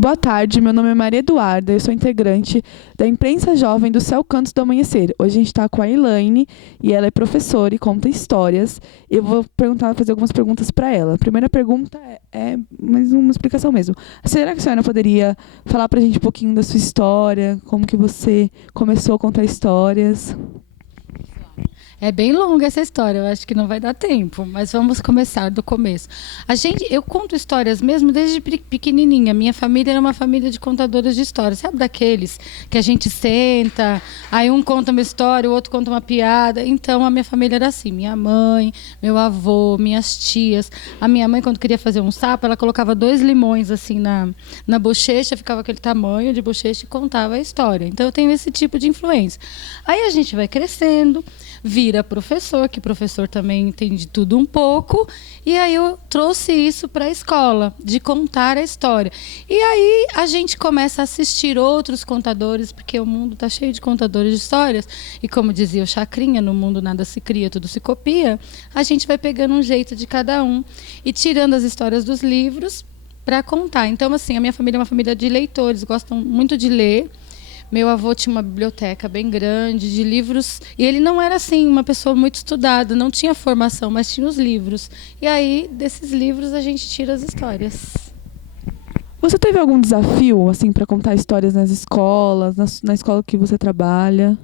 Boa tarde, meu nome é Maria Eduarda, eu sou integrante da Imprensa Jovem do Céu Cantos do Amanhecer. Hoje a gente está com a Elaine e ela é professora e conta histórias. Eu vou fazer algumas perguntas para ela. A primeira pergunta é mais uma explicação mesmo. Será que a senhora poderia falar para a gente um pouquinho da sua história, como que você começou a contar histórias? É bem longa essa história, eu acho que não vai dar tempo, mas vamos começar do começo. Eu conto histórias mesmo desde pequenininha. Minha família era uma família de contadores de histórias, sabe daqueles que a gente senta, aí um conta uma história, o outro conta uma piada. Então a minha família era assim, minha mãe, meu avô, minhas tias. A minha mãe, quando queria fazer um sapo, ela colocava 2 limões assim na bochecha, ficava aquele tamanho de bochecha e contava a história. Então eu tenho esse tipo de influência. Aí a gente vai crescendo, vira professor, que professor também entende tudo um pouco, e aí eu trouxe isso para a escola, de contar a história. E aí a gente começa a assistir outros contadores, porque o mundo está cheio de contadores de histórias, e como dizia o Chacrinha, no mundo nada se cria, tudo se copia. A gente vai pegando um jeito de cada um e tirando as histórias dos livros para contar. Então, assim, a minha família é uma família de leitores, gostam muito de ler. Meu avô tinha uma biblioteca bem grande de livros, e ele não era assim uma pessoa muito estudada, não tinha formação, mas tinha os livros. E aí, desses livros, a gente tira as histórias. Você teve algum desafio assim para contar histórias nas escolas, na escola que você trabalha?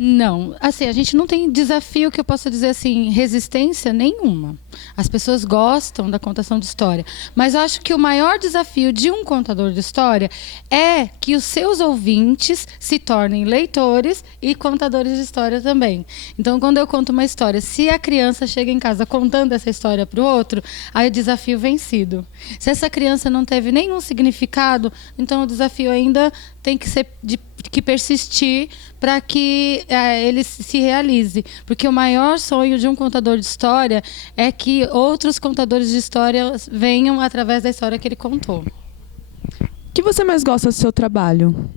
Não, assim, a gente não tem desafio que eu possa dizer assim, resistência nenhuma. As pessoas gostam da contação de história, mas eu acho que o maior desafio de um contador de história é que os seus ouvintes se tornem leitores e contadores de história também. Então, quando eu conto uma história, se a criança chega em casa contando essa história para o outro, aí o desafio vencido. Se essa criança não teve nenhum significado, então o desafio ainda tem que persistir para que ele se realize. Porque o maior sonho de um contador de história é que outros contadores de história venham através da história que ele contou. O que você mais gosta do seu trabalho?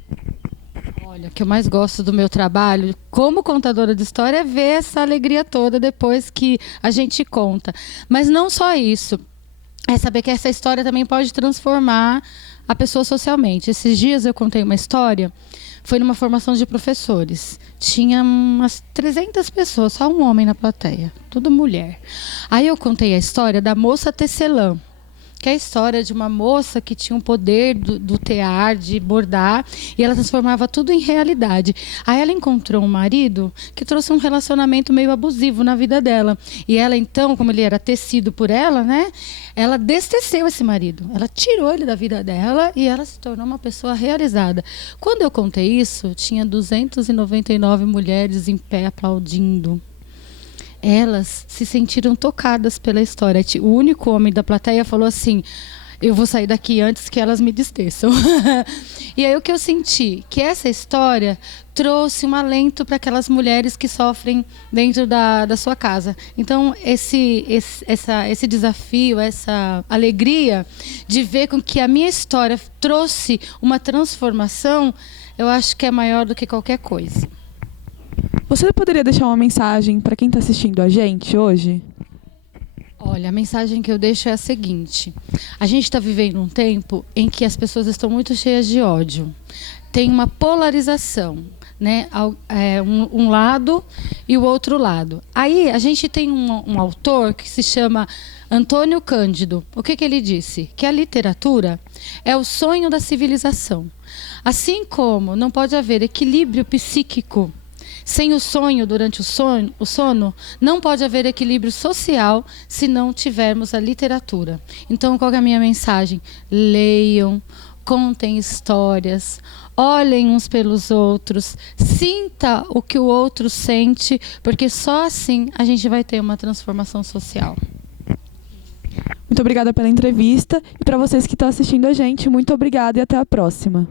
Olha, o que eu mais gosto do meu trabalho como contadora de história é ver essa alegria toda depois que a gente conta. Mas não só isso. É saber que essa história também pode transformar a pessoa socialmente. Esses dias eu contei uma história, foi numa formação de professores. Tinha umas 300 pessoas, só um homem na plateia, tudo mulher. Aí eu contei a história da moça tecelã, que é a história de uma moça que tinha um poder do tear, de bordar, e ela transformava tudo em realidade. Aí ela encontrou um marido que trouxe um relacionamento meio abusivo na vida dela. E ela, então, como ele era tecido por ela, né? Ela desteceu esse marido. Ela tirou ele da vida dela e ela se tornou uma pessoa realizada. Quando eu contei isso, tinha 299 mulheres em pé aplaudindo. Elas se sentiram tocadas pela história. O único homem da plateia falou assim: eu vou sair daqui antes que elas me desteçam. E aí o que eu senti? Que essa história trouxe um alento para aquelas mulheres que sofrem dentro da sua casa. Então, esse desafio, essa alegria de ver com que a minha história trouxe uma transformação, eu acho que é maior do que qualquer coisa. Você poderia deixar uma mensagem para quem está assistindo a gente hoje? Olha, a mensagem que eu deixo é a seguinte: a gente está vivendo um tempo em que as pessoas estão muito cheias de ódio. Tem uma polarização, né? Um lado e o outro lado. Aí a gente tem um autor que se chama Antônio Cândido. O que ele disse? Que a literatura é o sonho da civilização. Assim como não pode haver equilíbrio psíquico sem o sonho durante o sono, não pode haver equilíbrio social se não tivermos a literatura. Então, qual é a minha mensagem? Leiam, contem histórias, olhem uns pelos outros, sinta o que o outro sente, porque só assim a gente vai ter uma transformação social. Muito obrigada pela entrevista e para vocês que estão assistindo a gente, muito obrigada e até a próxima.